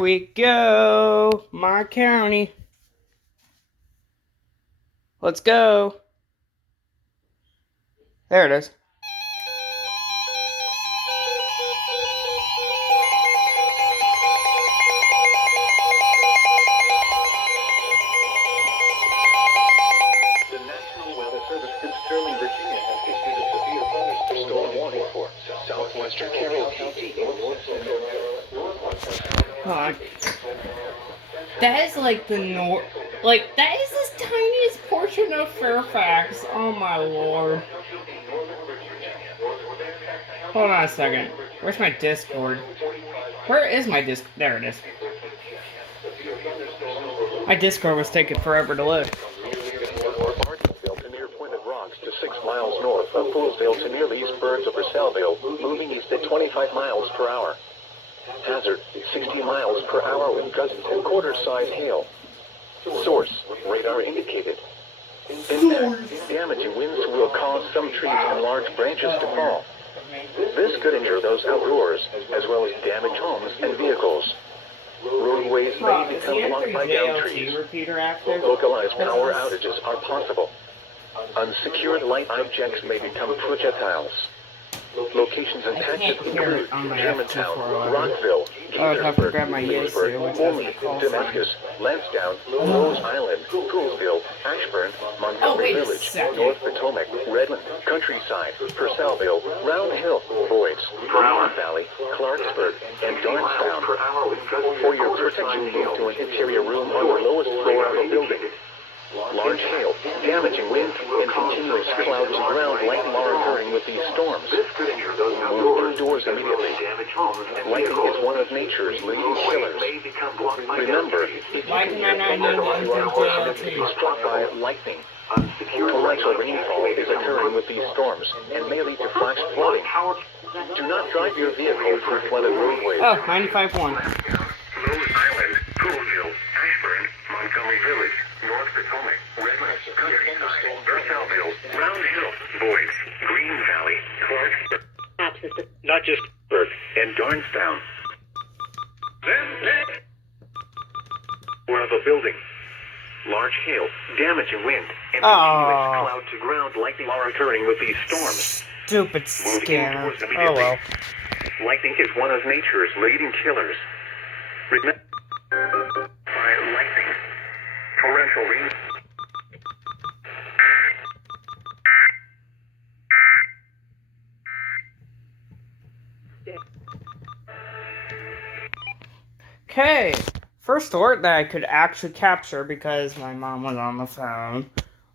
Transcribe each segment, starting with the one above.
We go, my county. Let's go. There it is. The National Weather Service in Sterling, Virginia has issued a severe thunderstorm warning for southwestern Carroll County and north central God. That is like the north. Like, that is the tiniest portion of Fairfax. Oh my lord. Hold on a second. Where's my Discord? Where is my Discord? There it is. My Discord was taking forever to load. Bartonville to near Point of Rocks to 6 miles north of Poolsville to near the East Burns of Purcellville, moving east at 25 miles per hour. Hazard, 60 miles per hour with gusts and quarter-size hail. Source, radar indicated. Impact, damaging winds will cause some trees and large branches to fall. This could injure those outdoors, as well as damage homes and vehicles. Roadways may become blocked by downed trees. Localized power outages are possible. Unsecured light objects may become projectiles. Locations and patches include Germantown, Rockville, Gaithersburg, Leesburg, Pullman, Damascus, Lansdowne, Rose Island, Poolsville, Ashburn, Montgomery Village, North Potomac, Redmond, Countryside, Purcellville, Round Hill, Boyds, Green Valley, Clarksburg, and Darnestown. For your protection, move to an interior room on the lowest floor of a building. Large hail, damaging wind, and continuous cloud-to-ground lightning are occurring with these storms. Move indoors immediately. Lightning is one of nature's leading killers. Remember, if you can hear thunder, you are fortunately struck by lightning. Torrential rainfall is occurring with these storms and may lead to flash flooding. Do not drive your vehicle through flooded roadways. Oh, 95.1. Rose Island, Poolsville, Ashburn, Montgomery Village, North Potomac, Redmond, Countryside, Purcellville, Round Hill, Boyds, Green Valley, Clarksburg, not just Burke, and Darnestown. Or of a building. Large hail, damaging wind, and continuous cloud-to-ground lightning are occurring with these storms. Stupid scammer. Oh well. Lightning is one of nature's leading killers. Remember, by lightning, torrential rain. Okay. First alert that I could actually capture because my mom was on the phone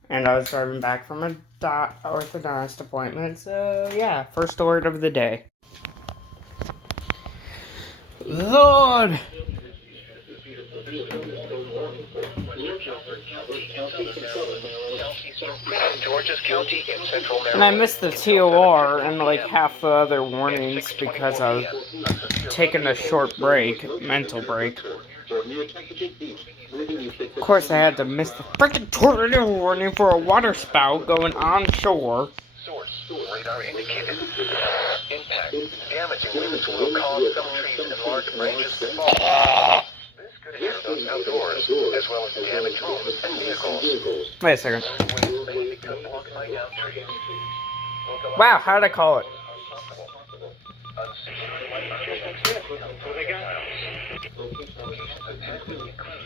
and I was driving back from a orthodontist appointment. So yeah, first alert of the day. Lord. Georges County in central Maryland. And I missed the TOR and like half the other warnings because I was taking a short break, mental break. Of course, I had to miss the freaking tornado warning for a water spout going onshore. Source, radar indicated. Impact, damaging winds will cause some trees and large branches to fall. This could injure those outdoors, as well as damage homes and vehicles. Wait a second. Roadways may become blocked by downed trees. Wow, how did I call it?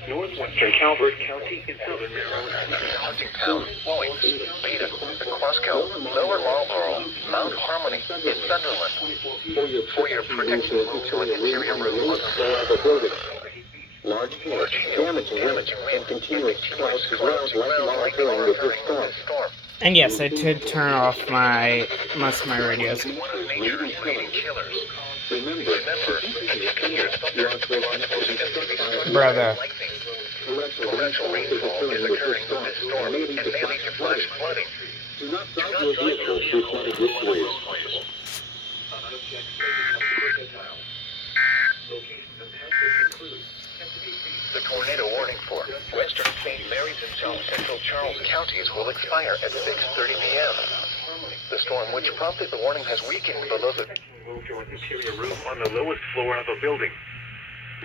Northwestern Calvert County in southern Maryland. Huntingtown, Lloyds, Beta, Quasco, Lower Marlboro, Mount Harmony, and Sunderland. For your protection, move to an interior room on the floor of a building. Large hail, damaging wind, and continuous cloud-to-ground lightning are occurring with this storm. And yes, I did turn off most of my radios. One of nature's leading killers. Remember, Brother. Torrential rainfall is occurring with this storm and may lead to flash flooding. Do not drive your vehicle through flooded roadways. The tornado warning for western St. Mary's and south central Charles counties will expire at 6:30 p.m. The storm which prompted the warning has weakened below the interior room on the lowest floor of a building.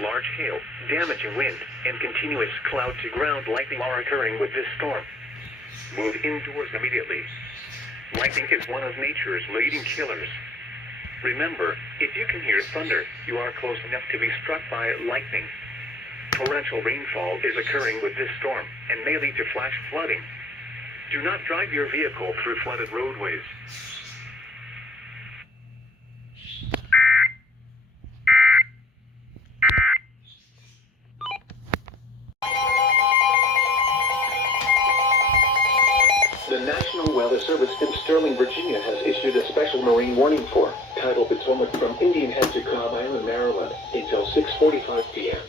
Large hail, damaging wind, and continuous cloud-to-ground lightning are occurring with this storm. Move indoors immediately. Lightning is one of nature's leading killers. Remember, if you can hear thunder, you are close enough to be struck by lightning. Torrential rainfall is occurring with this storm and may lead to flash flooding. Do not drive your vehicle through flooded roadways. The National Weather Service in Sterling, Virginia has issued a special marine warning for tidal Potomac from Indian Head to Cobb Island, Maryland, until 6:45 p.m.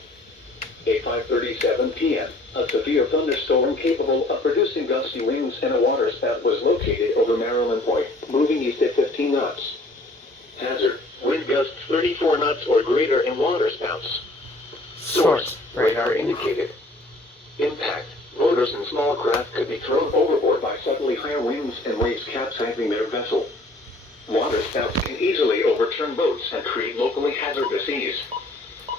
At 5:37 p.m., a severe thunderstorm capable of producing gusty winds and a waterspout was located over Maryland Point, moving east at 15 knots. Hazard: wind gusts 34 knots or greater in waterspouts. Source: radar indicated. Impact: motors and small craft could be thrown overboard by suddenly higher winds and waves capsizing their vessel. Waterspouts can easily overturn boats and create locally hazardous seas.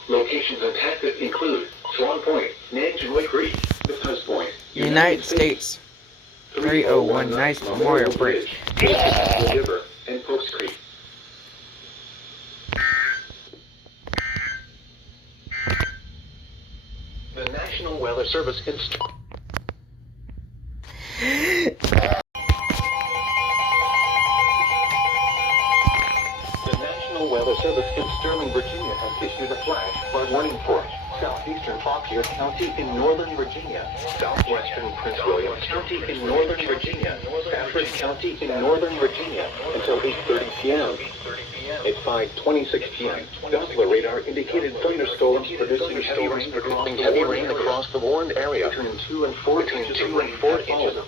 Locations impacted include Swan Point, Nanjinway Creek, Bethesda Point, United States 301 Nice Memorial Bridge. the River, and Post Creek. The National Weather Service in Sterling, Virginia has issued a flash flood warning for southeastern Fauquier County in northern Virginia, southwestern Prince William County in northern Virginia, Stafford County in northern Virginia until 8:30 p.m. At 5:26 p.m., Doppler radar indicated thunderstorms producing heavy rain across the warned area between 2 and 4 inches of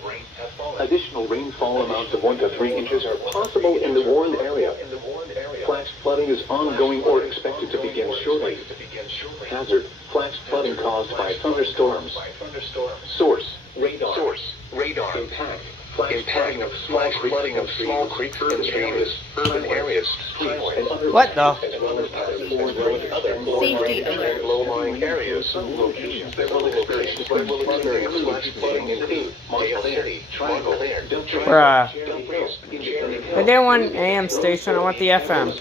rain. Additional rainfall amounts of 1 to 3 inches are possible in the warned area. Flash flooding is ongoing or expected to begin shortly. Hazard: flash flooding caused by thunderstorms. Source: radar. Impact: flooding of small creeks and streams, urban areas, streets, and other What the? Safety alert. low-lying areas. Some locations that will experience flash flooding include Marshall City, Triangle, Bruh. I didn't want an AM station, I want the FM.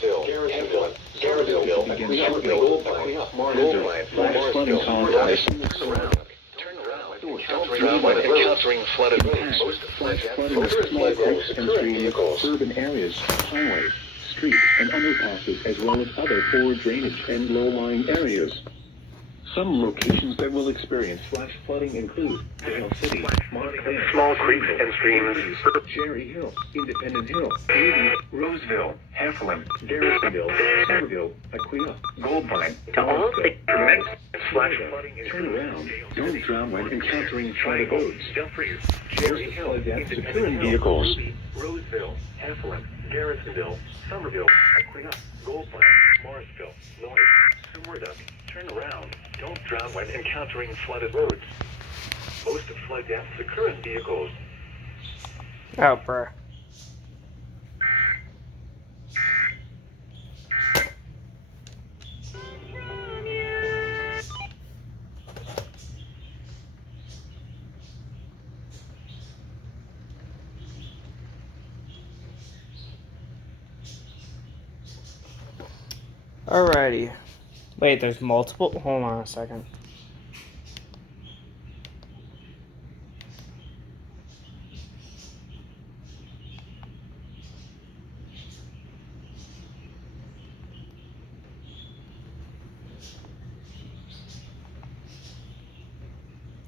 Encountering flooded roads. Flash flooding of small creeks and streams, urban areas, highways, streets, and underpasses, as well as other poor drainage and low-lying areas. Some locations that will experience flash flooding include Dale City, Montclair, Small creeks and streams. Cherry Hill, Independence Hill, Ruby, Roseville, Heflin, Garrisonville, Somerville, Aquia, Goldvine, Ellisville. Flash flooding Turn around. Don't drown when encountering flooded roads. Cherry Hill, Securing vehicles. Roseville, Heflin, Garrisonville, Somerville, Aquia, Goldvine, Morrisville, North, Summerda. Turn around. Don't drown when encountering flooded roads. Most flood deaths occur in vehicles. Oh, bruh. Alrighty. Wait, there's multiple? Hold on a second.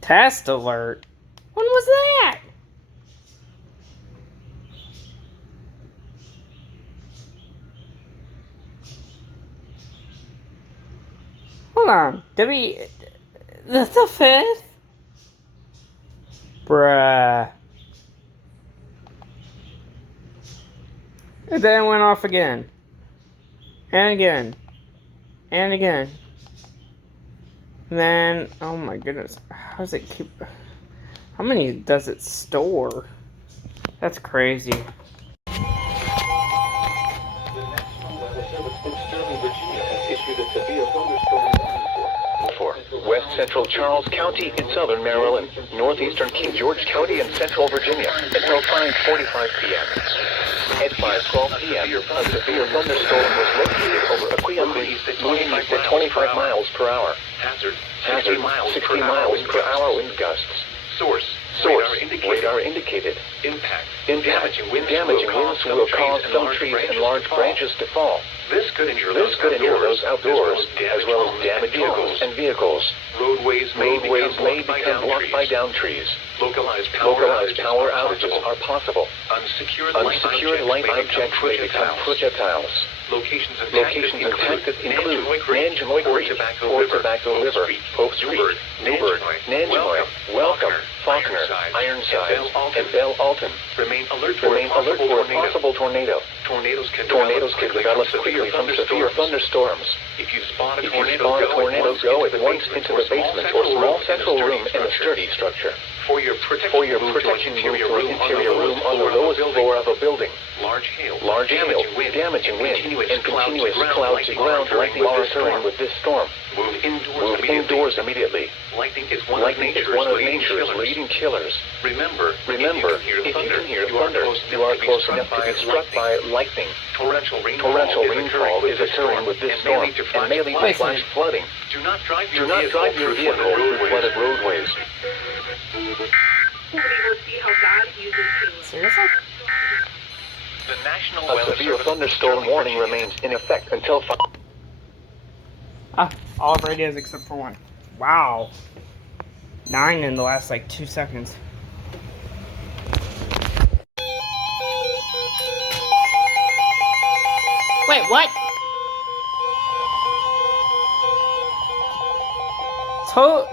Test alert? When was that? Hold on. Did we... The 5th? Bruh. And then it went off again. And again. And again. And then... Oh my goodness. How does it keep... How many does it store? That's crazy. The National Weather Service in Sterling, Virginia has issued a severe thunderstorm warning for central Charles County in southern Maryland, northeastern King George County in central Virginia until 5:45 p.m. At 5:12 p.m., a severe thunderstorm was located over Aquia Creek, moving east at 25 miles per hour. Hazard 60 miles per hour wind gusts. Source, radar indicated. Impact, damaging winds will cause some trees and large branches to fall. This could injure those outdoors, as well as damage vehicles and vehicles. Roadways may become blocked by down trees. Localized power outages are possible. Unsecured light objects may become projectiles. Locations impacted include Nanjemoy Creek, Fort Tobacco River, Pope Street, Newburgh, Nanjemoy, Welcome, Faulkner, Ironsides, and Belle Alton. Remain alert for a possible tornado. Tornadoes can develop quickly from severe thunderstorms. If you spot a tornado, go at once into the basement or small central room in a sturdy structure. For your protection, move to an interior room on the lowest floor of a building. Large hail, damaging wind, and continuous cloud-to-ground lightning are occurring with this storm. Move indoors immediately. Lightning is one of nature's leading killers. Remember, if you can hear thunder, you are close enough to be struck by lightning. Torrential rainfall is occurring with this storm and may lead to flash flooding. Do not drive your vehicle through flooded roadways. Seriously? A severe thunderstorm warning remains in effect until 5. All of radios except for one. Wow. 9 in the last like 2 seconds. Wait, what?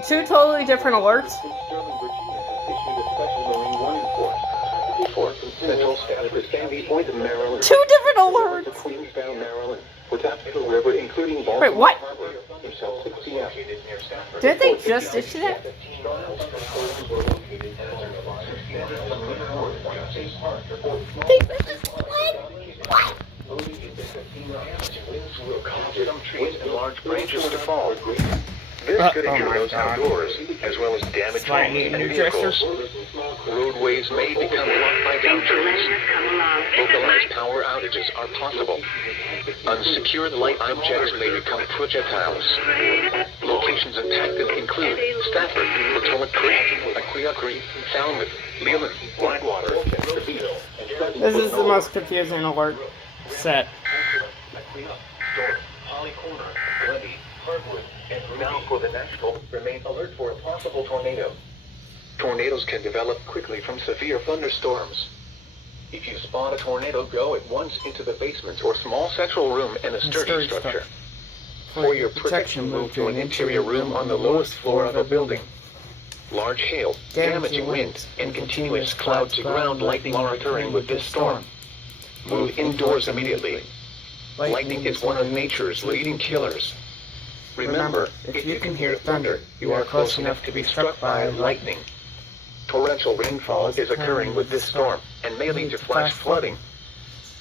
Two totally different alerts? Central status Sandy Point, Maryland. 2 different alerts! Queenstown, Maryland. Without River, including Baltimore Wait, what? Harbor, until 6 p.m. Did they just issue that? What? Winds will cause some trees and large branches to fall. This could injure those outdoors, as well as damage homes and vehicles. Roadways may become blocked by down trees. Localized power outages are possible. Unsecured light objects may become projectiles. Locations impacted include Stafford, Potomac Creek, Aquia Creek, Falmouth, Leland, Whitewater, This is the most confusing alert set. Holly Corner, Glebe, Hardwood, and now for the national, remain alert for a possible tornado. Tornadoes can develop quickly from severe thunderstorms. If you spot a tornado, go at once into the basement or small central room in a sturdy structure. For your protection, move to an interior room on the lowest floor of a building. Large hail, damaging winds, and continuous cloud-to-ground lightning are occurring with this storm. Move indoors immediately. Lightning is one of nature's leading killers. Remember, if you can hear thunder, you are close enough to be struck by lightning. Torrential rainfall is occurring with this storm and may lead to flash flooding.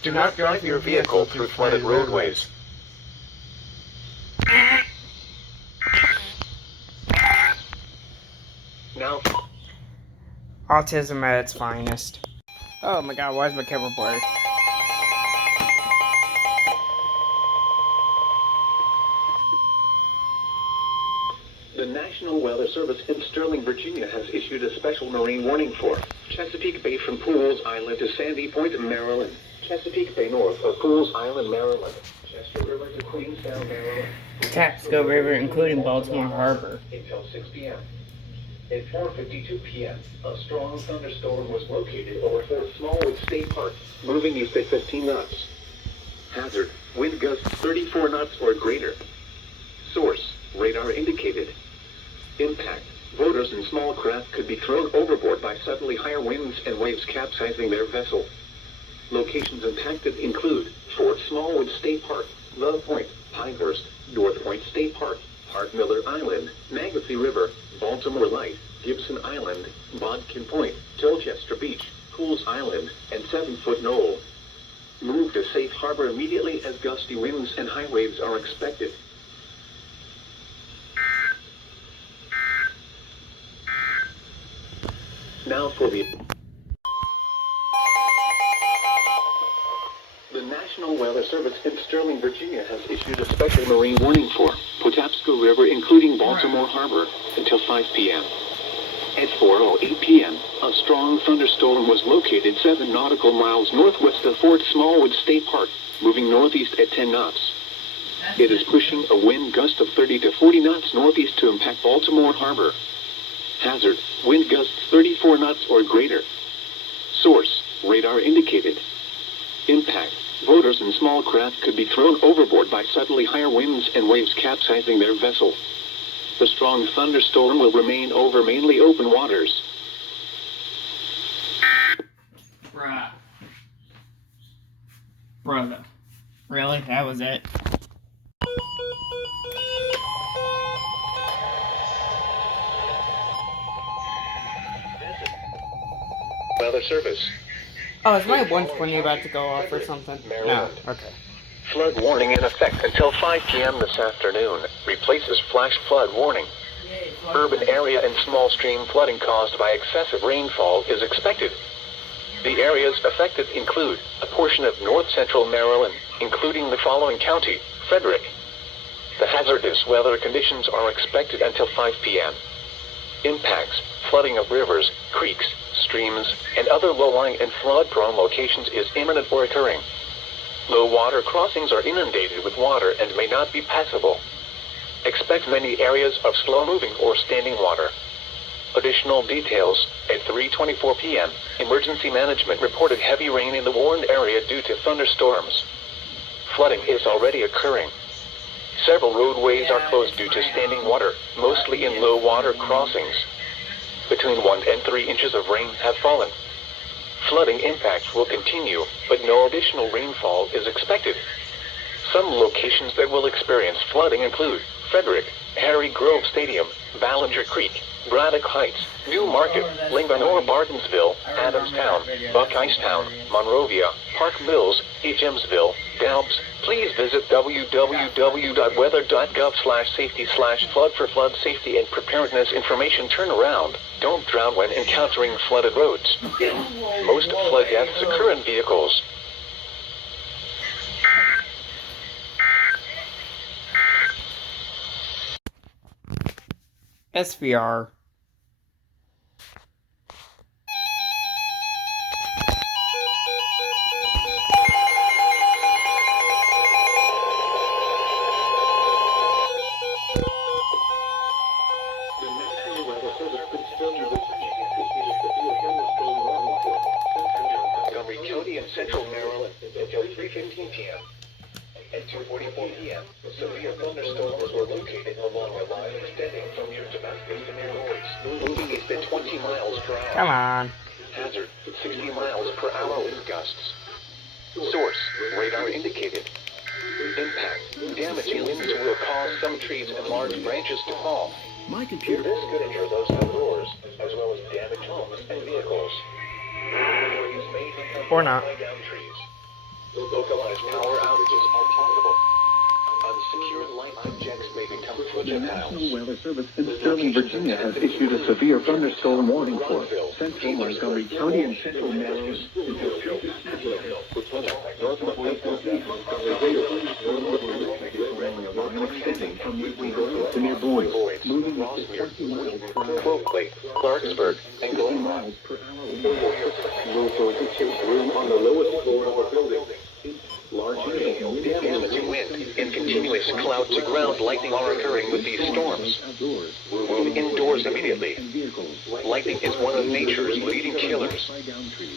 Do not drive your vehicle through flooded roadways. Now, Autism at its finest. Oh my god, why is my camera blurry? the National Weather Service in Sterling, Virginia has issued a special marine warning for Chesapeake Bay from Pools Island to Sandy Point, Maryland. Chesapeake Bay north of Pools Island, Maryland. Chester River to Queenstown, Maryland. Tapsco River, including Baltimore Harbor. Until 6 p.m. At 4:52 p.m., a strong thunderstorm was located over Fort Smallwood State Park, moving east at 15 knots. Hazard, wind gusts 34 knots or greater. Source, radar indicated. Impact, boaters and small craft could be thrown overboard by suddenly higher winds and waves capsizing their vessel. Locations impacted include Fort Smallwood State Park, Love Point, Pinehurst, North Point State Park, Hart Miller Island, Mangatee River, Baltimore Light, Gibson Island, Bodkin Point, Tilchester Beach, Pools Island, and 7-Foot Knoll. Move to safe harbor immediately as gusty winds and high waves are expected. the National Weather Service in Sterling, Virginia has issued a special marine warning for Patapsco River, including Baltimore Harbor, until 5 p.m. At 4:08 p.m., a strong thunderstorm was located 7 nautical miles northwest of Fort Smallwood State Park, moving northeast at 10 knots. It is pushing a wind gust of 30 to 40 knots northeast to impact Baltimore Harbor. Hazard, wind gusts 34 knots or greater. Source, radar indicated. Impact, boaters and small craft could be thrown overboard by suddenly higher winds and waves capsizing their vessel. The strong thunderstorm will remain over mainly open waters. Brother. Really? That was it? Weather Service. Oh, is my 120 about to go off or something? No. Maryland. Okay. Flood warning in effect until 5 p.m. this afternoon. Replaces flash flood warning. Urban area and small stream flooding caused by excessive rainfall is expected. The areas affected include a portion of north-central Maryland, including the following county: Frederick. The hazardous weather conditions are expected until 5 p.m. Impacts: flooding of rivers, creeks, streams, and other low-lying and flood-prone locations is imminent or occurring. Low water crossings are inundated with water and may not be passable. Expect many areas of slow-moving or standing water. Additional details: at 3:24 p.m., Emergency Management reported heavy rain in the warned area due to thunderstorms. Flooding is already occurring. Several roadways are closed due to standing water, mostly in low water crossings. Between 1 and 3 inches of rain have fallen. Flooding impacts will continue, but no additional rainfall is expected. Some locations that will experience flooding include Frederick, Harry Grove Stadium, Ballinger Creek, Braddock Heights, New Market, Linganore, Bartonsville, Adamstown, Buckeyestown, Monrovia, Park Mills, Ejimsville, Doubs. Please visit www.weather.gov/safety/flood for flood safety and preparedness information. Turn around. Don't drown when encountering flooded roads. Most flood deaths occur in vehicles. SVR. The National Weather Service in Sterling, Virginia has issued a severe thunderstorm warning for Montgomery County and Central Maryland until 3:15 p.m. At 2:44 p.m., severe thunderstorms were located along a line extending from near Damascus to near Lords, moving east at 20 miles per hour. Come on. Hazard: 60 miles per hour wind gusts. Source: radar indicated. Impact: damaging winds will cause some trees and large branches to fall. My computer. This could injure those outdoors, as well as damage homes and vehicles. Trees may become Or not. by down trees. Localized power outages are possible. Unsecured light objects may become The National projectiles. Weather Service in Sterling, Virginia has issued a severe thunderstorm warning for Central Montgomery County and Central Maryland. Extending from to near Boyd, moving up to 20 miles per hour. Closely, Clarksburg, and 60 Glenmont. miles per hour. Move to an interior room on the lowest floor of a building. Large hail, Damaging wind and continuous cloud-to-ground lightning are occurring with these storms. outdoors. Move indoors immediately. And vehicles. Lightning is one of nature's leading killers.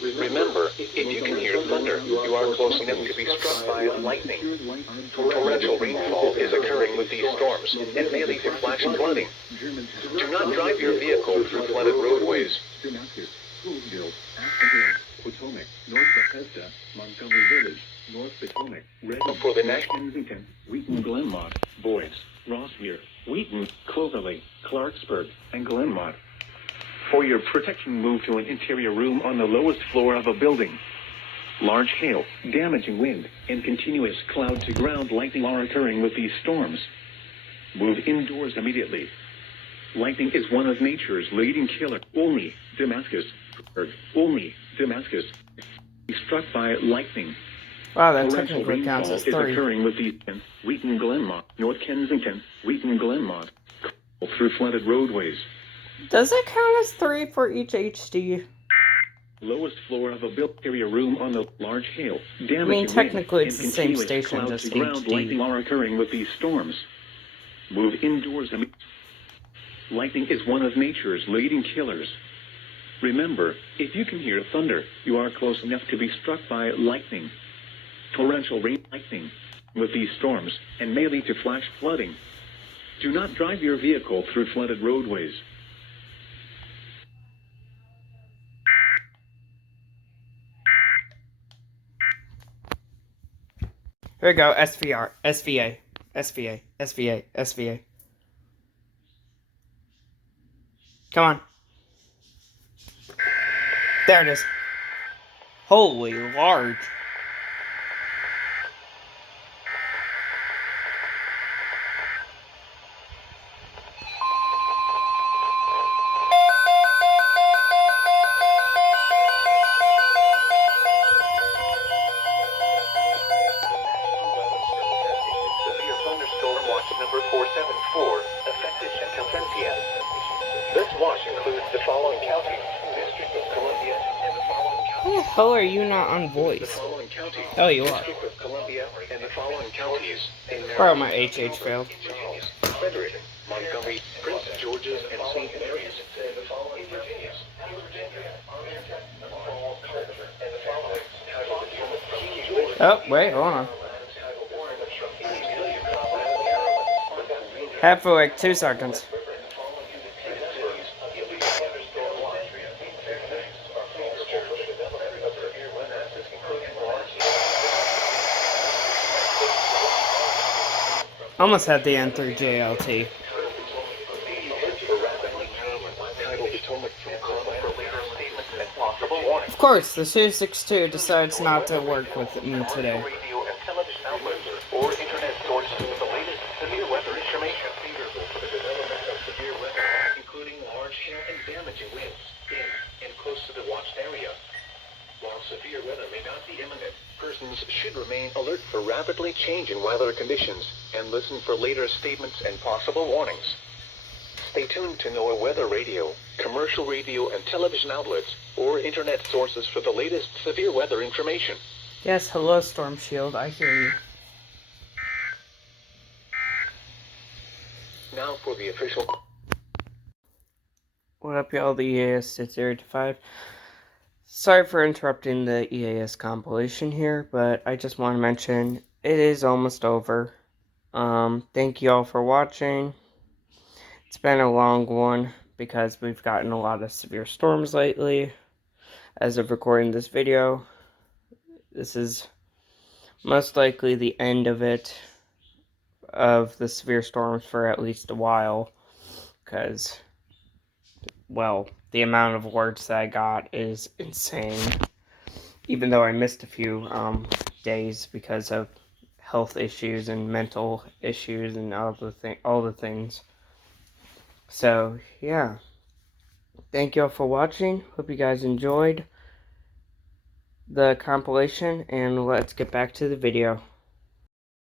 Remember, if you can hear thunder, you are close enough to be struck by lightning. Torrential rainfall is occurring with these storms and may lead to flash flooding. Do not drive your vehicle through flooded roadways. Damascus, Louisville, Asheville, Potomac, North Bethesda, Montgomery Village, North Potomac, Reading, For the North Kensington, Wheaton, Glenmont, Boyce, Rossmere, Wheaton, Cloverly, Clarksburg, and Glenmont. For your protection, move to an interior room on the lowest floor of a building. Large hail, damaging wind, and continuous cloud-to-ground lightning are occurring with these storms. Move indoors immediately. Lightning is one of nature's leading killers. Only Damascus, only Damascus be struck by lightning. Wow, that Torrential technically counts rainfall as is 3. occurring with the Wheaton Glenmont, North Kensington, Wheaton Glenmont, through flooded roadways. Does it count as 3 for each HD? Lowest floor of a built area room on the large hail, damaging I mean, technically wind, it's and the same continuous station, cloud just to ground lightning HD. are occurring with these storms. Move indoors. Lightning is one of nature's leading killers. Remember, if you can hear thunder, you are close enough to be struck by lightning. Torrential rain, lightning with these storms, and may lead to flash flooding. Do not drive your vehicle through flooded roadways. Here we go, SVR, SVA, SVA, SVA, SVA. Come on. There it is. Holy large. Severe thunderstorm watch number 474, effective until 10 p.m. This watch includes the following counties: District of Columbia and the following Why counties. the hell are you not on The voice? following counties: Oh, you are. District of Columbia and the following counties in Bro, Maryland, my HH failed. Charles, Frederick, Montgomery, Prince George's, and St. Mary's. And the following Virginia, Oh, wait, hold on. Had for like 2 seconds. Almost had the N3JLT. Of course, the Su-62 decides not to work with me today. Radio and television outlets or internet sources with the latest severe weather information. Favorable for the development of severe weather, including large hail and damaging winds in and close to the watched area. While severe weather may not be imminent, persons should remain alert for rapidly changing weather conditions and listen for later statements and possible warnings. Stay tuned to NOAA Weather Radio, commercial radio and television outlets, or internet sources for the latest severe weather information. Yes, hello, Storm Shield. I hear you. Now for the official... What up, y'all? The EAS 0-5. Sorry for interrupting the EAS compilation here, but I just want to mention it is almost over. Thank you all for watching. It's been a long one because we've gotten a lot of severe storms lately. As of recording this video, this is most likely the end of it, of the severe storms for at least a while, because, well, the amount of alerts that I got is insane, even though I missed a few days because of health issues and mental issues and all the things. So, yeah. Thank you all for watching. Hope you guys enjoyed the compilation, and let's get back to the video.